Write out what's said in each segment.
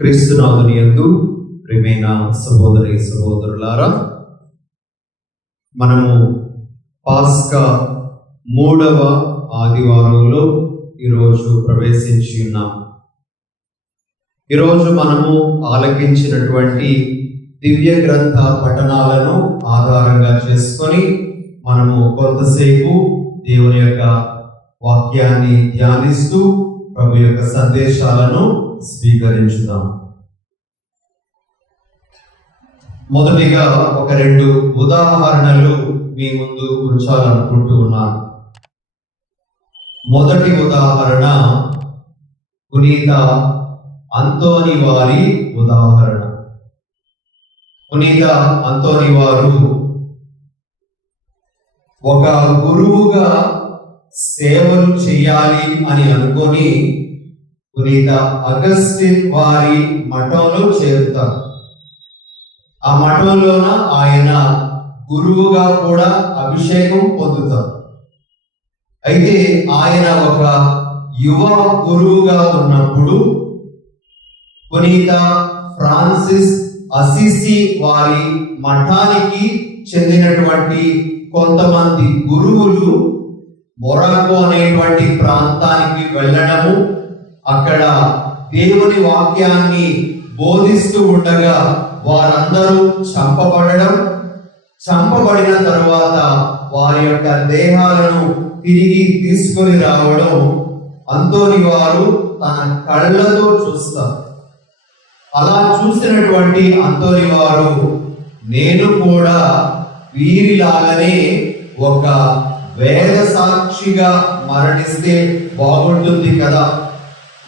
క్రీస్తునాథుని యందు ప్రియమైన సహోదరి సహోదరులారా, మనము పాస్కా 3వ ఆదివారంలో ఈరోజు ప్రవేశించి ఉన్నాం. ఈరోజు మనము ఆలకించినటువంటి దివ్య గ్రంథ పఠనాలను ఆధారంగా చేసుకొని మనము కొంతసేపు దేవుని యొక్క వాక్యాన్ని ధ్యానిస్తూ ప్రభు యొక్క సందేశాలను స్వీకరించుదాం. మొదటిగా ఒక 2 ఉదాహరణలు మీ ముందు ఉంచాలనుకుంటూ ఉన్నాను. మొదటి ఉదాహరణ పునీత అంతోని వారి ఉదాహరణ. పునీత అంతోని వారు ఒక గురువుగా సేవలు చేయాలి అని అనుకొని పునీత అగస్టిన్ వారి మఠంలో చేరుతారు. ఆ మఠంలోన ఆయన గురువుగా కూడా అభిషేకం పొందుతారు. అయితే ఆయన ఒక యువ గురువుగా ఉన్నప్పుడు పునీత ఫ్రాన్సిస్ అసిసి వారి మఠానికి చెందినటువంటి కొంతమంది గురువులు మొరాకో అనేటువంటి ప్రాంతానికి వెళ్ళడము, అక్కడ దేవుని వాక్యాన్ని బోధిస్తూ ఉండగా వారందరూ చంపబడిన తరువాత వారి యొక్క దేహాలను తిరిగి తీసుకొని రావడం అంతోని వారు తన కళ్ళతో చూస్తారు. అలా చూసినటువంటి అంతోని వారు, నేను కూడా వీరిలాగానే ఒక వేద సాక్షిగా మరణిస్తే బాగుంటుంది కదా,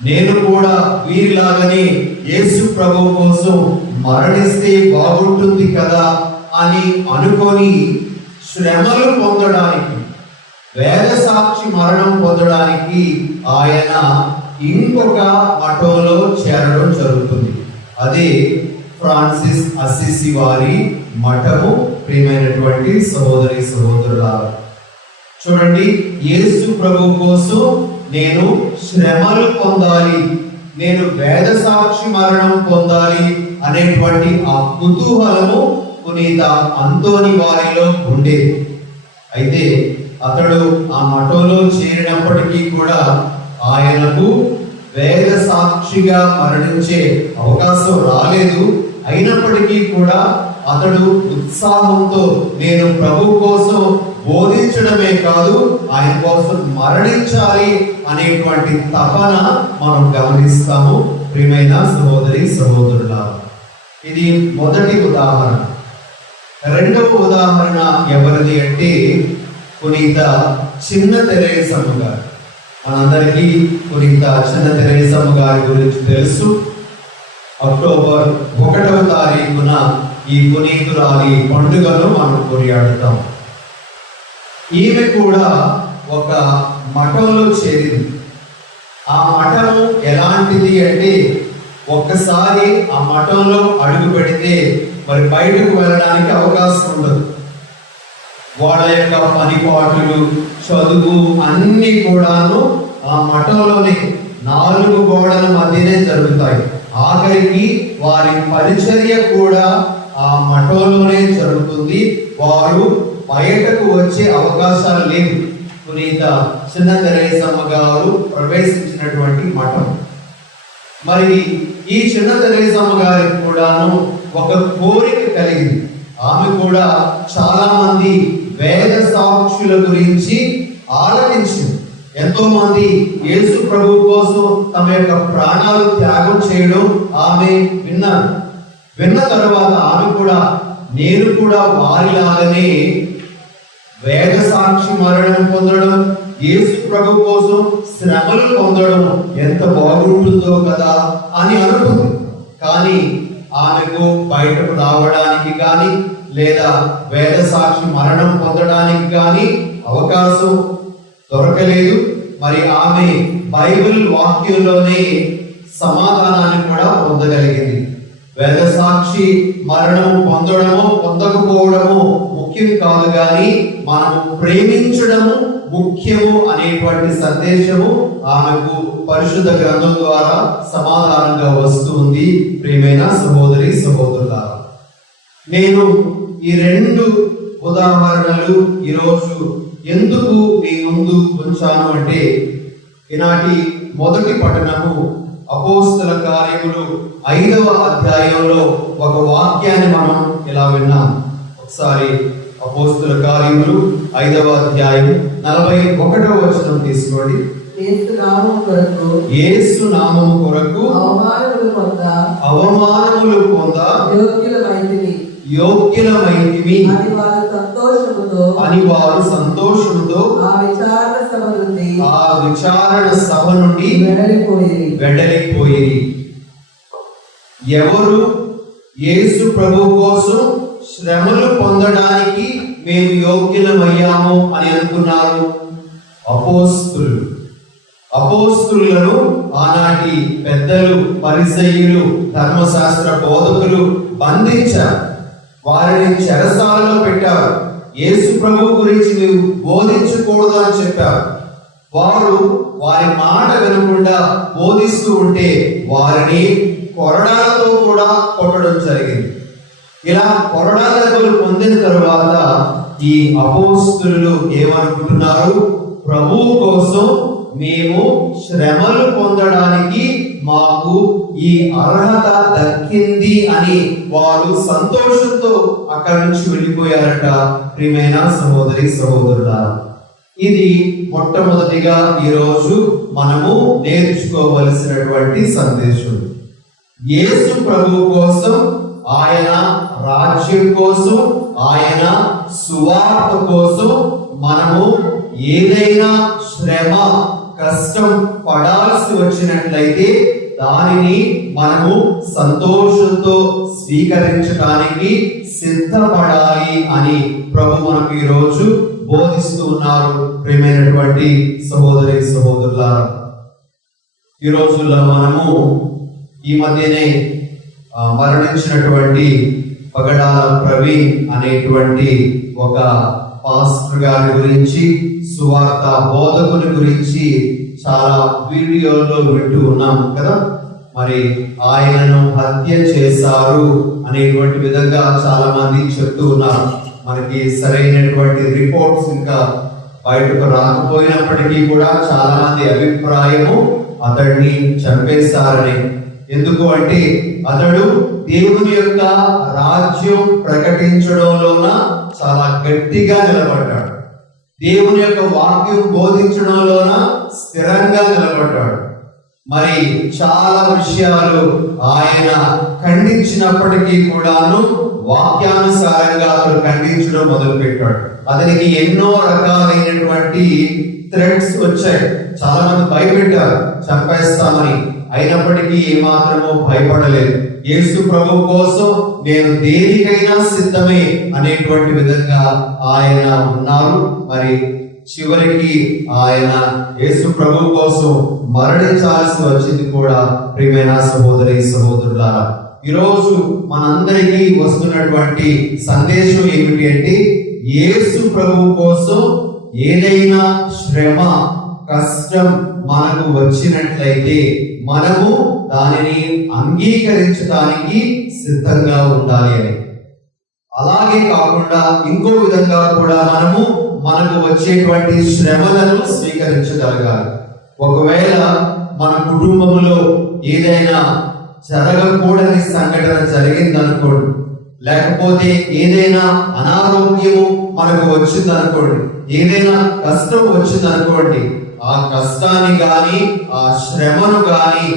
నేను కూడా వీరిలాగానే యేసు ప్రభు కోసం మరణిస్తే బాగుంటుంది కదా అని అనుకొని శ్రమలు పొందడానికి, వేద సాక్షి మరణం పొందడానికి ఆయన ఇంకొక మఠంలో చేరడం జరుగుతుంది. అదే ఫ్రాన్సిస్ అసిసి వారి మఠము. ప్రియమైనటువంటి సహోదరి సహోదరులారా, చూడండి, యేసు ప్రభు కోసం నేను శ్రమలు పొందాలి, నేను వేద సాక్షి మరణం పొందాలి అనేటువంటి ఆ కుతూహలము పునీత అంతోని వారిలో ఉండేది. అయితే అతడు ఆ మఠంలో చేరినప్పటికీ కూడా ఆయనకు వేద సాక్షిగా మరణించే అవకాశం రాలేదు. అయినప్పటికీ కూడా అతడు ఉత్సాహంతో నేను ప్రభు కోసం బోధించడమే కాదు, ఆయన కోసం మరణించాలి అనేటువంటి తపన మనం గమనిస్తాము. ప్రియమైన సహోదరి సహోదరులారా, ఇది మొదటి ఉదాహరణ. రెండవ ఉదాహరణ ఎవరిది అంటే పునీత చిన్న తెరేసమ్మ గారు. మనందరికీ పునీత చిన్న తెరేసమ్మ గారి గురించి తెలుసు. అక్టోబర్ 1వ తారీఖున ఈ పునీతురాలి పండుగను మనం కొనియాడుతాం. ఈమె కూడా ఒక మఠంలో చేరింది. ఆ మఠము ఎలాంటిది అంటే, ఒక్కసారి ఆ మఠంలో అడుగు పెడితే మరి బయటకు వెళ్ళడానికి అవకాశం ఉండదు. వాళ్ళ యొక్క పనిపాటులు, చదువు అన్నీ కూడాను ఆ మఠంలోనే 4 గోడల మధ్యనే జరుగుతాయి. ఆఖరికి వారి పరిచర్య కూడా ఆ మఠంలోనే జరుగుతుంది. వారు బయటకు వచ్చే అవకాశాలు లేవు. పునీత చిన్న తెరేసమ్మ గారు ప్రవేశించినటువంటి మఠం. మరి ఈ చిన్న తెరేసమ్మ గారికి కూడాను ఒక కోరిక కలిగింది. ఆమె కూడా చాలా మంది వేద సాక్షుల గురించి ఆలకించింది. ఎంతో మంది యేసు ప్రభు కోసం తమ యొక్క ప్రాణాలు త్యాగం చేయడం ఆమె విన్నారు. విన్న తర్వాత ఆమె కూడా, నేను కూడా వారిలాగానే వేద సాక్షి మరణం పొందడం, యేసు ప్రభు కోసం శ్రమలు పొందడం ఎంత బాగుంటుందో కదా అని అనుకుంది. కానీ ఆమెకు బయటకు రావడానికి కానీ లేదా వేద సాక్షి మరణం పొందడానికి కానీ అవకాశం దొరకలేదు. మరి ఆమె బైబిల్ వాక్యంలోనే సమాధానాన్ని కూడా పొందగలిగింది. వేద సాక్షి మరణము పొందడము పొందకపోవడము ముఖ్యం కాదు, కానీ మనము ప్రేమించడము ముఖ్యము అనేటువంటి సందేశము ఆమెకు పరిశుద్ధ గ్రంథం ద్వారా సమాధానంగా వస్తుంది. ప్రియమైన సహోదరి సహోదరులారా, నేను ఈ రెండు ఉదాహరణలు ఈరోజు ఎందుకు మీ ముందు ఉంచాను అంటే, ఈనాటి మొదటి పఠనము అపోస్తల కార్యములు 5వ అధ్యాయంలో ఒక వాక్యాన్ని మనం ఇలా విన్నాం. ఒకసారి అపోస్తల కార్యములు 5వ అధ్యాయం 41వ వచనం తీసుకోండి. యేసు నామము కొరకు అవమానములు పొంద యోగ్యులమైతిమి అని వారు సంతోషముతో ఆ విచారణ సభ నుండి వెడలిపోయి, ఎవరు యేసు ప్రభు కోసం శ్రమలు పొందడానికి మేము యోగ్యులమయ్యాము అని అనుకున్నారు? అపోస్తులను ఆనాటి పెద్దలు, పరిసయ్యులు, ధర్మశాస్త్ర బోధకులు బంధించారు. వారిని చెరసాలలో పెట్టారు. యేసు ప్రభు గురించి నీవు బోధించకూడదు అని చెప్పారు. వారు వారి మాట వినకుండా బోధిస్తూ ఉంటే వారిని కొరడాలతో కూడా కొట్టడం జరిగింది. ఇలా కొరడా దెబ్బలు పొందిన తరువాత ఈ అపోస్తులు ఏమనుకుంటున్నారు? ప్రభువు కోసం మేము శ్రమలు పొందడానికి మాకు ఈ అర్హత దక్కింది అని వారు సంతోషంతో అక్కడి నుంచి వెళ్ళిపోయారట. ప్రియమైన సహోదరి సహోదరులారా, ఇది మొట్టమొదటిగా ఈరోజు మనము నేర్చుకోవలసినటువంటి సందేశం. యేసు ప్రభు కోసం, ఆయన రాజ్యం కోసం, ఆయన సువార్త కోసం మనము ఏదైనా శ్రమ, కష్టం పడాల్సి వచ్చినట్లయితే దానిని మనము సంతోషంతో స్వీకరించడానికి సిద్ధపడాలి అని ప్రభు మనకు ఈరోజు బోధిస్తూ ఉన్నారు. ప్రియమైనటువంటి సహోదరి సహోదరులారా, ఈ రోజుల్లో మనము ఈ మధ్యనే మరణించినటువంటి పగడాల ప్రవీణ్ అనేటువంటి ఒక పాస్టర్ గారి గురించి, సువార్త బోధకుని గురించి చాలా వీడియోల్లో వింటూ ఉన్నాం కదా. మరి ఆయనను హత్య చేశారు అనేటువంటి విధంగా చాలా మంది చెప్తూ ఉన్నారు. మనకి సరైనటువంటి రిపోర్ట్స్ ఇంకా బయటకు రాకపోయినప్పటికీ కూడా చాలా మంది అభిప్రాయము అతడిని చంపేశారని. ఎందుకు అంటే అతడు దేవుని యొక్క రాజ్యం ప్రకటించడంలోన చాలా గట్టిగా నిలబడ్డాడు. దేవుని యొక్క వాక్యం బోధించడంలోన స్థిరంగా నిలబడ్డాడు. మరి చాలా విషయాలు ఆయన ఖండించినప్పటికీ కూడాను వాక్యానుసారంగా అతడు ఖండించడం మొదలుపెట్టాడు. అతనికి ఎన్నో రకాలైనటువంటి థ్రెట్స్ వచ్చాయి. చాలా మంది భయపెట్టారు చంపేస్తామని. అయినప్పటికీ ఏమాత్రమో భయపడలేదు. యేసు ప్రభు కోసం నేను దేనికైనా సిద్ధమే అనేటువంటి విధంగా ఆయన ఉన్నారు. మరి చివరికి ఆయన యేసు ప్రభు కోసం మరణించాల్సి వచ్చింది కూడా. ప్రియమైన సహోదరి సహోదరులారా, ఈరోజు మనందరికీ వస్తున్నటువంటి సందేశం ఏమిటి అంటే, యేసు ప్రభు కోసం ఏదైనా శ్రమ, కష్టం మనకు వచ్చినట్లయితే మనము దానిని అంగీకరించడానికి సిద్ధంగా ఉండాలి అని. అలాగే కాకుండా ఇంకో విధంగా కూడా మనకు వచ్చేటువంటి శ్రమలను స్వీకరించగలగాలి. ఒకవేళ మన కుటుంబంలో ఏదైనా జరగకూడని సంఘటన జరిగిందనుకోండి, లేకపోతే ఏదైనా అనారోగ్యము మనకు వచ్చిందనుకోండి, ఏదైనా కష్టం వచ్చిందనుకోండి, ఆ కష్టాన్ని గాని ఆ శ్రమను గాని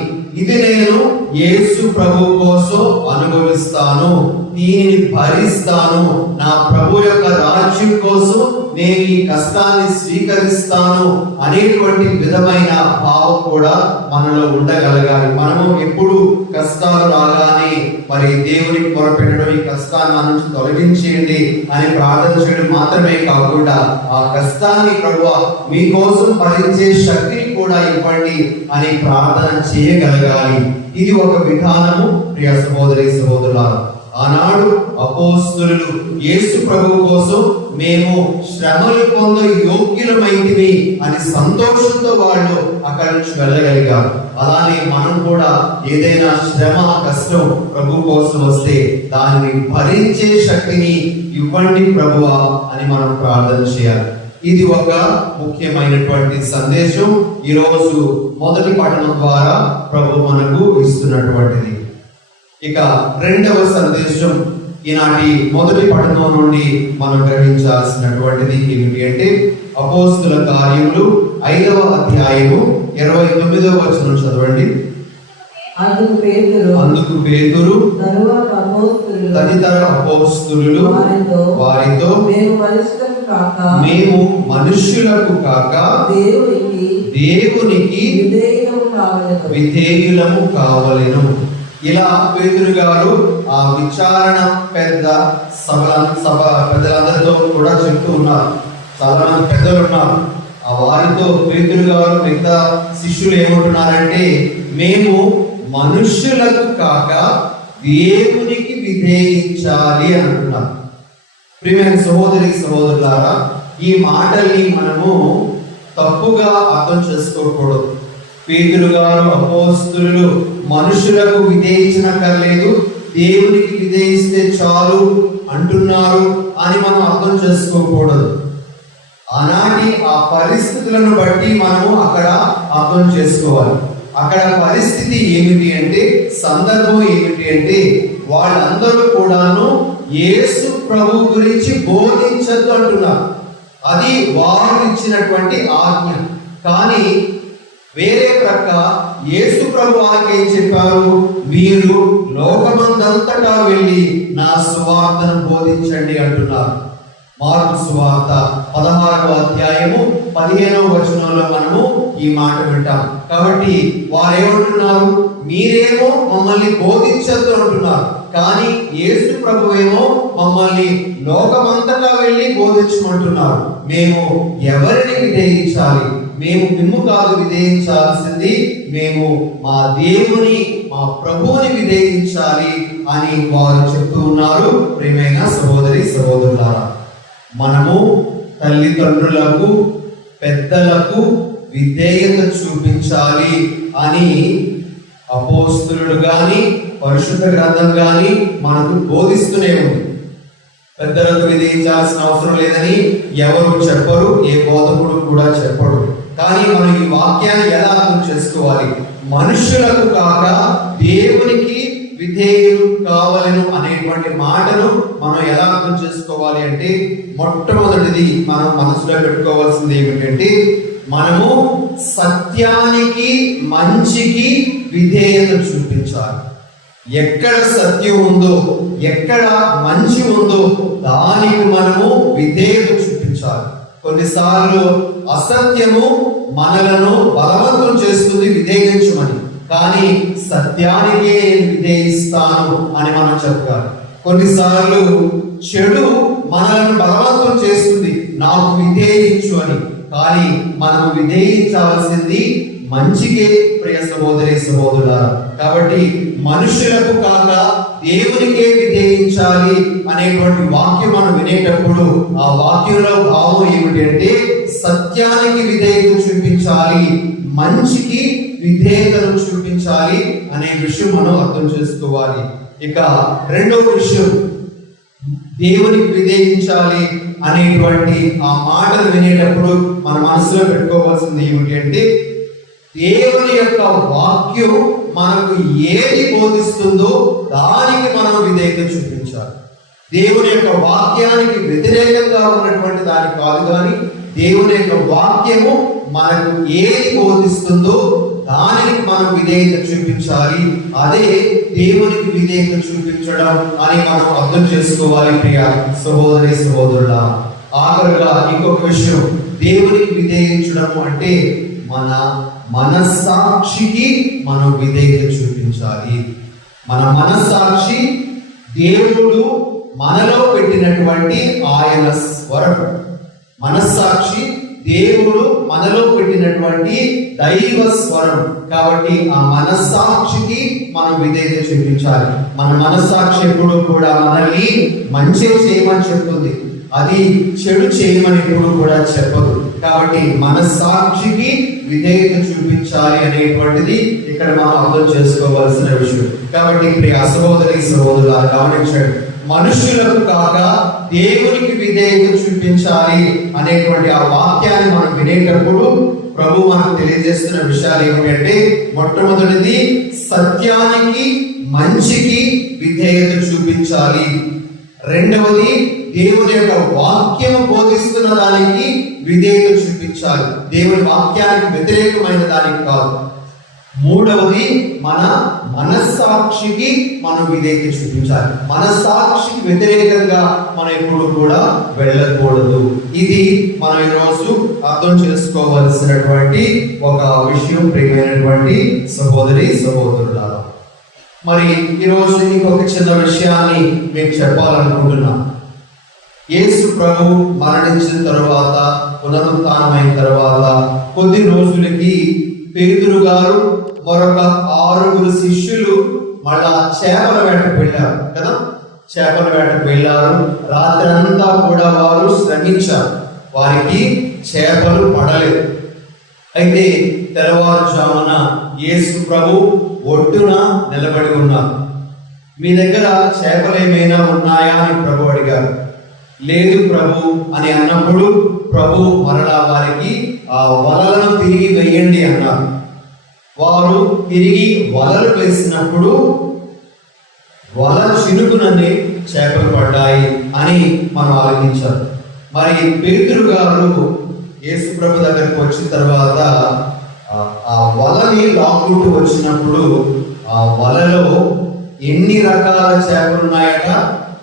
ఇది నేను యేసు ప్రభు కోసం అనుభవిస్తాను, దీనిని భరిస్తాను, నా ప్రభు యొక్క రాజ్యం కోసం నేను ఈ కష్టాన్ని స్వీకరిస్తాను అనేటువంటి విధమైన భావం కూడా మనలో ఉండగలగాలి. మనము ఎప్పుడు కష్టాలు రాగానే మరి దేవునికి మొరపెట్టడం, ఈ కష్టాన్ని మన నుంచి తొలగించేయండి అని ప్రార్థన చేయడం మాత్రమే కాకుండా ఆ కష్టాన్ని ప్రభువా మీకోసం భరించే శక్తిని కూడా ఇవ్వండి అని ప్రార్థన చేయగలగాలి. ఇది ఒక విధానము. ప్రియ సహోదరి సహోదరులారా, ఆనాడు అపోస్తలులు యేసు ప్రభువు కోసం మేము శ్రమలు పొంద యోగ్యులమైతివి అని సంతోషంతో వాళ్ళు అక్కడి నుంచి వెళ్ళగలిగారు. అలానే మనం కూడా ఏదైనా శ్రమ కష్టం ప్రభు కోసం వస్తే దానిని భరించే శక్తిని ఇవ్వండి ప్రభువా అని మనం ప్రార్థన చేయాలి. ఇది ఒక ముఖ్యమైనటువంటి సందేశం ఈరోజు మొదటి పఠనం ద్వారా ప్రభు మనకు ఇస్తున్నటువంటిది. ఇక రెండవ సందేశం ఈనాటి మొదటి పఠనం నుండి మనం గ్రహించాల్సినటువంటిది ఏమిటి అంటే అపోస్తుల కార్యములు 5వ అధ్యాయము 29వ వచనం చదవండి. అందుకు పేతురు తదితర అపోస్తలులు వారితో మేము మనుష్యులకు కాక దేవునికి విధేయులము కావలెను. ఇలా పేతురు గారు ఆ విచారణ సభ పెద్దలందరితో కూడా చెప్తూ ఉన్నారు. చాలా మంది పెద్దలు ఉన్నారు. ఆ వారితో పేతురు గారు మిగతా శిష్యులు ఏమంటున్నారంటే మేము మనుష్యులకు కాక దేవునికి విధేయించాలి అని అంటున్నారు. ప్రియమైన సహోదరులారా, ఈ మాటల్ని మనము తప్పుగా అర్థం చేసుకోకూడదు. పేతురు గారు అపోస్తలులు మనుషులకు విధేయించనక్కర్లేదు, దేవునికి విధేయిస్తే చాలు అంటున్నారు అని మనం అర్థం చేసుకోకూడదు. ఆనాటి ఆ పరిస్థితులను బట్టి మనము అక్కడ అర్థం చేసుకోవాలి. అక్కడ పరిస్థితి ఏమిటి అంటే, సందర్భం ఏమిటి అంటే, వాళ్ళందరూ కూడాను యేసు ప్రభు గురించి బోధించద్దు అంటున్నారు. అది వారు ఇచ్చినటువంటి ఆజ్ఞ. కానీ వేరే ప్రక్క యేసు ప్రభు వాళ్ళకి ఏం చెప్పారు? మీరు లోకమందంతటా వెళ్ళి నా సువార్తను బోధించండి అంటున్నారు. మార్కు సువార్త 16వ అధ్యాయము 15వ వచనంలో మనము ఈ మాట వింటాం. కాబట్టి వారేమంటున్నారు? మీరేమో మమ్మల్ని బోధించద్దు అంటున్నారు, కానీ యేసు ప్రభువేమో మమ్మల్ని లోకమంతటా వెళ్ళి బోధించమంటున్నారు. మేము ఎవరిని విధేయించాలి? మేము మిమ్ము కాదు విధేయించాల్సింది, మేము మా దేవుని, మా ప్రభువుని విధేయించాలి అని వారు చెప్తూ ఉన్నారు. ప్రియమైన సహోదరులారా, మనము తల్లిదండ్రులకు, పెద్దలకు విధేయత చూపించాలి అని అపోస్తలులు గాని పరిశుద్ధ గ్రంథం గాని మనకు బోధిస్తూనే ఉంది. పెద్దలకు విధించాల్సిన అవసరం లేదని ఎవరు చెప్పరు, ఏ బోధకుడు కూడా చెప్పడు. కానీ మనం ఈ వాక్యాన్ని ఎలా అర్థం చేసుకోవాలి? మనుషులకు కాక దేవునికి విధేయులు కావాలను అనేటువంటి మాటను మనం ఎలా అర్థం చేసుకోవాలి అంటే, మొట్టమొదటిది మనం మనసులో పెట్టుకోవాల్సింది ఏమిటంటే, మనము సత్యానికి, మంచికి విధేయత చూపించాలి. ఎక్కడ సత్యం ఉందో, ఎక్కడ మంచి ఉందో దానికి మనము విధేయత చూపించాలి. కొన్నిసార్లు అసత్యము మనలను బలవంతం చేస్తుంది విధేయించమని, కానీ సత్యానికే విధేయిస్తాను అని మనం చెప్పాలి. కొన్నిసార్లు చెడు మనలను బలవంతం చేస్తుంది నాకు విధేయించు అని, కానీ మనం విధేయించాల్సింది మంచికే. ప్రియ సహోదరులారా, కాబట్టి మనుషులకు కాక దేవునికే విధేయించాలి అనేటువంటి వాక్యం మనం వినేటప్పుడు ఆ వాక్యంలో భావం ఏమిటంటే, సత్యానికి విధేయత చూపించాలి, మంచికి విధేయతను చూపించాలి అనే విషయం మనం అర్థం చేసుకోవాలి. ఇక రెండవ విషయం, దేవునికి విధేయించాలి అనేటువంటి ఆ మాటలు వినేటప్పుడు మన మనసులో పెట్టుకోవాల్సింది ఏమిటి అంటే, దేవుని యొక్క వాక్యం మనకు ఏది బోధిస్తుందో దానికి మనం విధేయత చూపించాలి. దేవుని యొక్క వాక్యానికి వ్యతిరేకంగా ఉన్నటువంటి దానికి కాదు, కానీ దేవుని యొక్క వాక్యము మనకు ఏది బోధిస్తుందో దానికి మనం విధేయత చూపించాలి. అదే దేవునికి విధేయత చూపించడం అని మనం అర్థం చేసుకోవాలి. ప్రియ సహోదరుల, ఆఖరుగా ఇంకొక విషయం, దేవునికి విధేయించడం అంటే మన మనస్సాక్షికి మనం విధేయత చూపించాలి. మన మనస్సాక్షి దేవుడు మనలో పెట్టినటువంటి ఆయన స్వరం. మనస్సాక్షి దేవుడు మనలో పెట్టినటువంటి దైవ స్వరం. కాబట్టి ఆ మనస్సాక్షికి మనం విధేయత చూపించాలి. మన మనస్సాక్షి ఎప్పుడు కూడా మనల్ని మంచి చేయమని చెప్తుంది, అది చెడు చేయమని ఎప్పుడు కూడా చెప్పదు. కాబట్టి మనస్సాక్షికి విధేయత చూపించాలి అనేటువంటిది ఇక్కడ మనం అర్థం చేసుకోవాల్సిన విషయం. కాబట్టి ప్రియ సహోదరి సహోదరులారా గమనించండి, మనుషులకు కాక దేవునికి విధేయత చూపించాలి అనేటువంటి ఆ వాక్యాన్ని మనం వినేటప్పుడు ప్రభు మనకు తెలియజేస్తున్న విషయాలు ఏమిటంటే, మొట్టమొదటిది సత్యానికి మంచికి విధేయత చూపించాలి. రెండవది దేవుని యొక్క వాక్యం బోధిస్తున్న దానికి విధేయత చూపించాలి, దేవుని వాక్యానికి వ్యతిరేకమైన దానికి కాదు. మూడవది మన మనస్సాక్షికి మనం విధేయత చూపించాలి, మనస్సాక్షికి వ్యతిరేకంగా మనం ఎప్పుడు కూడా వెళ్ళకూడదు. ఇది మనం ఈరోజు అర్థం చేసుకోవలసినటువంటి ఒక విషయం ప్రియమైనటువంటి సహోదరి సహోదరులారా. మరి ఈరోజు ఇంకొక చిన్న విషయాన్ని మీకు చెప్పాలనుకుంటున్నాను. యేసు ప్రభు మరణించిన తర్వాత, పునరుత్థానమైన తర్వాత కొద్ది రోజులకి పేతురు గారు మరొక 6 శిష్యులు మళ్ళా చేపల వేటకు వెళ్ళారు కదా. చేపల వేటకు వెళ్ళారు, రాత్రి అంతా కూడా వారు శ్రమించారు, వారికి చేపలు పడలేదు. అయితే తెల్లవారుజామున యేసు ప్రభు ఒడ్డున నిలబడి ఉన్నారు. మీ దగ్గర చేపలు ఏమైనా ఉన్నాయా అని ప్రభు అడిగారు. లేదు ప్రభు అని అన్నప్పుడు ప్రభు మరలా వారికి ఆ వలలను తిరిగి వేయండి అన్నారు. వారు తిరిగి వలలు వేసినప్పుడు వల చినుకునని చేపలు పడ్డాయి అని మనం ఆలోచించారు. మరి పేతురు గారు యేసు ప్రభు దగ్గరకు వచ్చిన తర్వాత ఆ వలని లాక్కుంటూ వచ్చినప్పుడు ఆ వలలో ఎన్ని రకాల చేపలు ఉన్నాయట?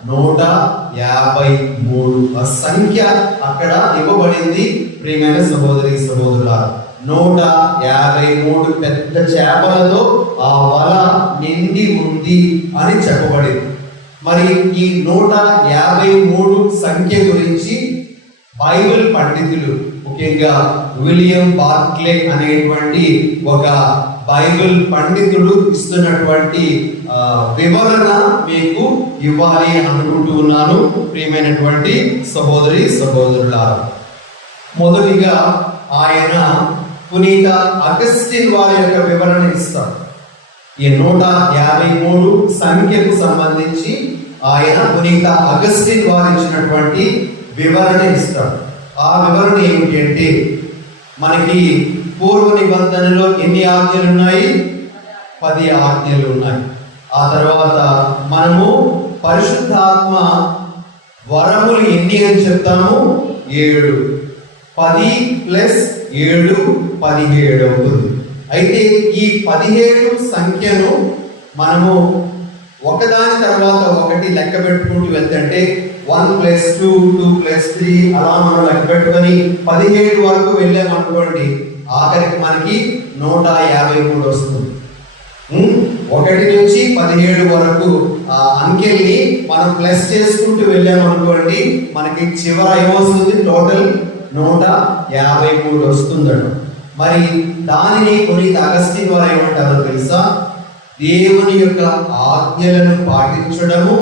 153. ఆ సంఖ్య అక్కడ ఇవ్వబడింది. ప్రియమైన సహోదరి సహోదరులారా, 153 పెద్ద చేపలతో ఆ వల నిండి ఉంది అని చెప్పబడింది. మరి ఈ 153 సంఖ్య గురించి బైబిల్ పండితులు, ముఖ్యంగా విలియం బార్క్లే అనేటువంటి ఒక బైబిల్ పండితుడు ఇస్తున్నటువంటి వివరణ మీకు ఇవ్వాలి అనుకుంటూ ఉన్నాను ప్రియమైనటువంటి సహోదరి సహోదరులారా. మొదటిగా ఆయన పునీత అగస్టిన్ వారి యొక్క వివరణ ఇస్తారు. ఈ 153 సంఖ్యకు సంబంధించి ఆయన పునీత అగస్టిన్ వారు ఇచ్చినటువంటి వివరణ ఇస్తాడు. ఆ వివరణ ఏమిటి అంటే, మనకి పూర్వ నిబంధనలో ఎన్ని ఆజ్ఞలు ఉన్నాయి? 10 ఆజ్ఞలు ఉన్నాయి. ఆ తర్వాత మనము పరిశుద్ధాత్మ వరములు ఎన్ని అని చెప్తాము? 7. 10 + 7 17 అవుతుంది. అయితే ఈ 17 సంఖ్యను మనము ఒకదాని తర్వాత ఒకటి లెక్క పెట్టుకుంటూ వెళ్తుంటే 1 + 2, 2 + 3 అలా మనం లెక్క పెట్టుకొని 17 వరకు వెళ్ళామనుకోండి, ఆఖరికి మనకి 153 వస్తుంది. 1 నుంచి 17 వరకు ఆ అంకెల్ని మనం ప్లస్ చేసుకుంటూ వెళ్ళామనుకోండి, మనకి చివర ఏమొస్తుంది? టోటల్ 153 వస్తుందట. మరి దానిని పునీత అగస్టిన్ వారు ఏమంటారో తెలుసా? దేవుని యొక్క ఆజ్ఞలను పాటించడము,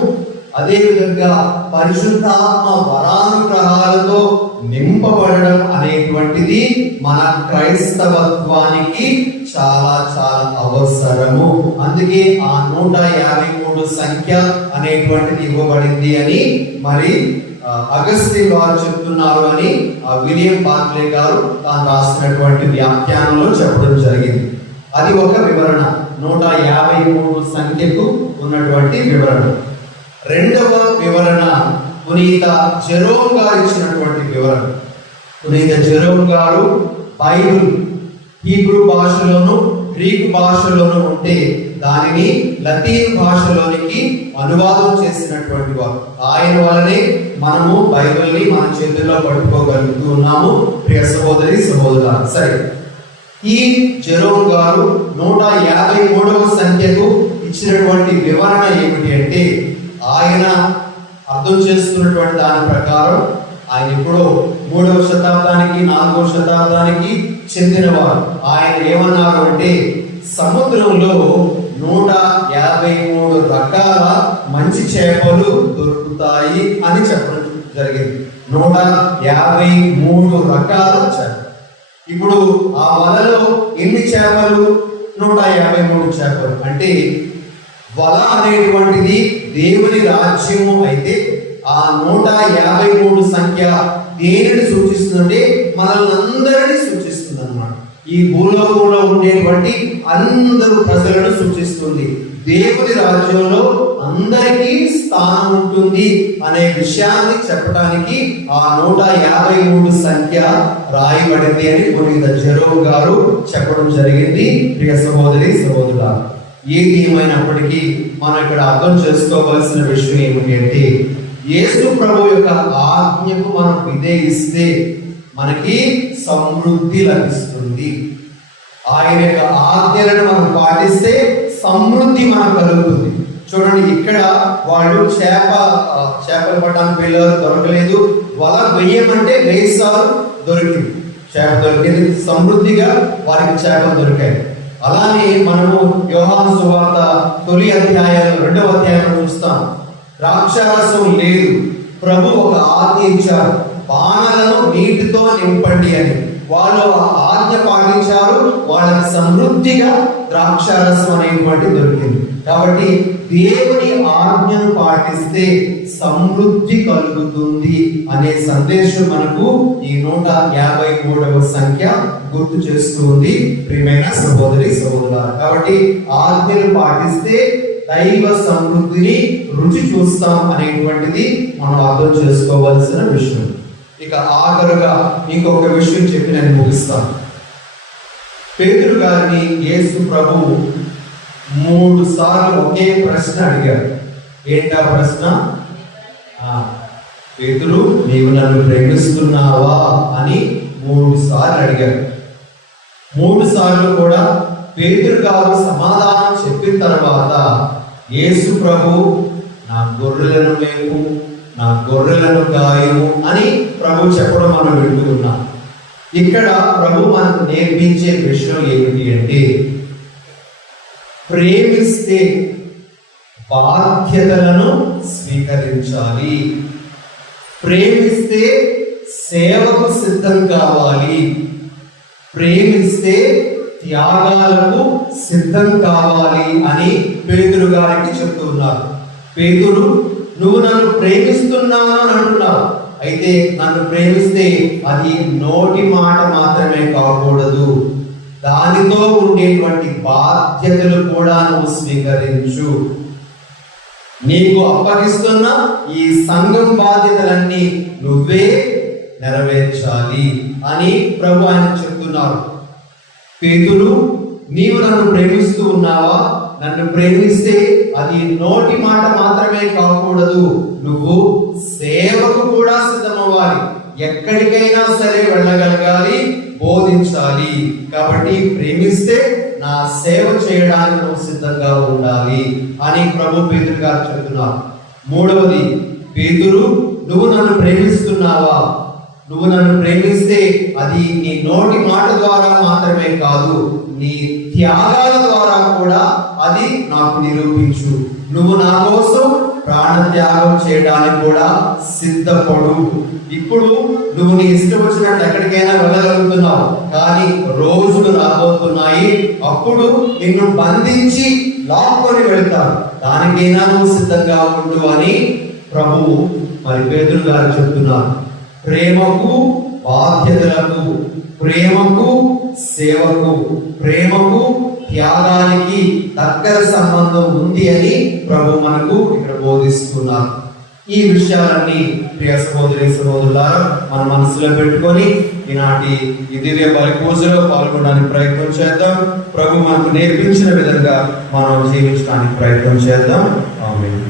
అదేవిధంగా పరిశుద్ధాత్మ వరానుగ్రహాలతో నింపబడడం అనేటువంటిది మన క్రైస్తవత్వానికి చాలా చాలా అవసరము. అందుకే ఆ 153 సంఖ్య అనేటువంటిది ఇవ్వబడింది అని మరి అగస్టిన్ వారు చెప్తున్నారు అని విలియం బార్క్లే గారు తాను రాసినటువంటి వ్యాఖ్యానంలో చెప్పడం జరిగింది. అది ఒక వివరణ, 153 సంఖ్యకు ఉన్నటువంటి వివరణ. రెండవ వివరణ పునీత జెరోమ్ గారు ఇచ్చినటువంటి వివరణ. పునీత జెరోమ్ గారు బైబిల్ హీబ్రూ భాషలోను గ్రీకు భాషలోను ఉంటే దానిని లతీన్ భాషలోనికి అనువాదం చేసినటువంటి వారు. ఆయన వల్లనే మనము బైబిల్ని మన చేతుల్లో పట్టుకోగలుగుతూ ఉన్నాము ప్రియ సహోదరి సహోదరులారా. సరే, ఈ జెరోమ్ గారు 153వ సంఖ్యకు ఇచ్చినటువంటి వివరణ ఏమిటి అంటే, ఆయన అర్థం చేసుకున్నటువంటి దాని ప్రకారం ఆయన ఇప్పుడు 3వ శతాబ్దానికి 4వ శతాబ్దానికి చెందినవారు. ఆయన ఏమన్నారు అంటే, సముద్రంలో 153 రకాల మంచి చేపలు దొరుకుతాయి అని చెప్పడం జరిగింది. 153 రకాల చేపలు. ఇప్పుడు ఆ వలలో ఎన్ని చేపలు? 153 చేపలు. అంటే వల అనేటువంటిది దేవుని రాజ్యము అయితే ఆ 153 సంఖ్య దేనిని సూచిస్తుందంటే మనల్ని అందరినీ సూచిస్తుంది అన్నమాట. ఈ భూలోకంలో ఉండేటువంటి అందరు ప్రజలను సూచిస్తుంది. దేవుని రాజ్యంలో అందరికీ స్థానం ఉంటుంది అనే విషయాన్ని చెప్పడానికి ఆ 153 సంఖ్య రాయబడింది అని పునీత జెరోమ్ గారు చెప్పడం జరిగింది. ప్రియ సహోదరి సహోదరులారా, ఏది ఏమైనప్పటికీ మనం ఇక్కడ అర్థం చేసుకోవాల్సిన విషయం ఏమిటి అంటే, యేసు ప్రభు యొక్క ఆజ్ఞకు మనం విధేయిస్తే మనకి సమృద్ధి లభిస్తుంది. ఆయన యొక్క ఆజ్ఞలను మనం పాటిస్తే సమృద్ధి మనకు కలుగుతుంది. చూడండి, ఇక్కడ వాళ్ళు చేపలు పట్టడానికి వెళ్ళారు, దొరకలేదు. వల వెయ్యమంటే వేసారు, దొరికింది, చేప దొరికింది. సమృద్ధిగా వారికి చేపలు దొరికాయి. అలానే మనము యోహాను సువార్త తొలి అధ్యాయంలో 2వ అధ్యాయంలో చూస్తాం. ద్రాక్షారసం లేదు, ప్రభు ఒక ఆజ్ఞ ఇచ్చారు, బాణలను నీటితో నింపండి అని. వాళ్ళు ఆ ఆజ్ఞ పాటించారు, వాళ్ళకి సమృద్ధిగా ద్రాక్షారసం అనేటువంటి దొరికింది. కాబట్టి దేవుని ఆజ్ఞను పాటిస్తే సమృద్ధి కలుగుతుంది అనే సందేశం మనకు ఈ 153వ సంఖ్య గుర్తు చేస్తుంది. ప్రియమైన సహోదరి సహోదరులారా, కాబట్టి ఆజ్ఞను పాటిస్తే దైవ సమృద్ధిని రుచి చూస్తాం అనేటువంటిది మనం అర్థం చేసుకోవాల్సిన విషయం. ఇక ఆఖరుగా ఇంకొక విషయం చెప్పి నేను ముగిస్తాను. పేతురు గారిని యేసు ప్రభువు 3 సార్లు ఒకే ప్రశ్న అడిగారు. ఏంటా ప్రశ్న? పేతురు, నీవు నన్ను ప్రేమిస్తున్నావా అని 3 సార్లు అడిగారు. 3 సార్లు కూడా పేతురు గారు సమాధానం చెప్పిన తర్వాత యేసు ప్రభు, నా గొర్రెలను మేపు, నా గొర్రెలను గాయము అని ప్రభు చెప్పడం మనం వింటున్నాం. ఇక్కడ ప్రభు మనకు నేర్పించే విషయం ఏమిటి అంటే, ప్రేమిస్తే బాధ్యతలను స్వీకరించాలి, ప్రేమిస్తే సేవకు సిద్ధం కావాలి, ప్రేమిస్తే త్యాగాలకు సిద్ధం కావాలి అని పేతురు గారికి చెప్తున్నారు. పేతురు, నువ్వు నన్ను ప్రేమిస్తున్నావు అని అంటున్నావు, అయితే నన్ను ప్రేమిస్తే అది నోటి మాట మాత్రమే కాకూడదు, దానితో ఉండేటువంటి బాధ్యతలు కూడా నువ్వు స్వీకరించు. నీకు అప్పగిస్తున్న ఈ సంఘం బాధ్యతలన్నీ నువ్వే నెరవేర్చాలి అని ప్రభు ఆయన చెప్తున్నారు. పేతురు, నీవు నన్ను ప్రేమిస్తూ ఉన్నావా? నన్ను ప్రేమిస్తే అది నోటి మాట మాత్రమే కాకూడదు, నువ్వు సేవకు కూడా సిద్ధమవ్వాలి, ఎక్కడికైనా సరే వెళ్ళగలగాలి, బోధించాలి. కాబట్టి ప్రేమిస్తే నా సేవ చేయడానికి నువ్వు సిద్ధంగా ఉండాలి అని ప్రభు పేతురు గారు చెప్తున్నారు. 3వది, పేతురు, నువ్వు నన్ను ప్రేమిస్తున్నావా? నువ్వు నన్ను ప్రేమిస్తే అది నీ నోటి మాట ద్వారా మాత్రమే కాదు, నీ త్యాగాల ద్వారా కూడా అది నాకు నిరూపించు. నువ్వు నా కోసం ప్రాణ త్యాగం చేయడానికి కూడా సిద్ధపడు. ఇప్పుడు నువ్వు నీ ఇష్టం వచ్చినట్టు ఎక్కడికైనా వెళ్ళగలుగుతున్నావు, కానీ రోజులు రాబోతున్నాయి, అప్పుడు నిన్ను బంధించి లాక్కొని వెళ్తారు, దానికైనా నువ్వు సిద్ధంగా ఉండు అని ప్రభువు మరి పేతురు గారు చెప్తున్నారు. ప్రేమకు బాధ్యతలకు, ప్రేమకు సేవకు, ప్రేమకు త్యాగానికి దగ్గర సంబంధం ఉంది అని ప్రభు మనకు ఇక్కడ బోధిస్తున్నారు. ఈ విషయాలన్నీ ప్రియ సహోదరి సహోదరులారా మన మనసులో పెట్టుకొని ఈనాటి ఈ దివ్య బలి పూజలో పాల్గొనడానికి ప్రయత్నం చేద్దాం. ప్రభు మనకు నేర్పించిన విధంగా మనం జీవించడానికి ప్రయత్నం చేద్దాం. ఆమేన్.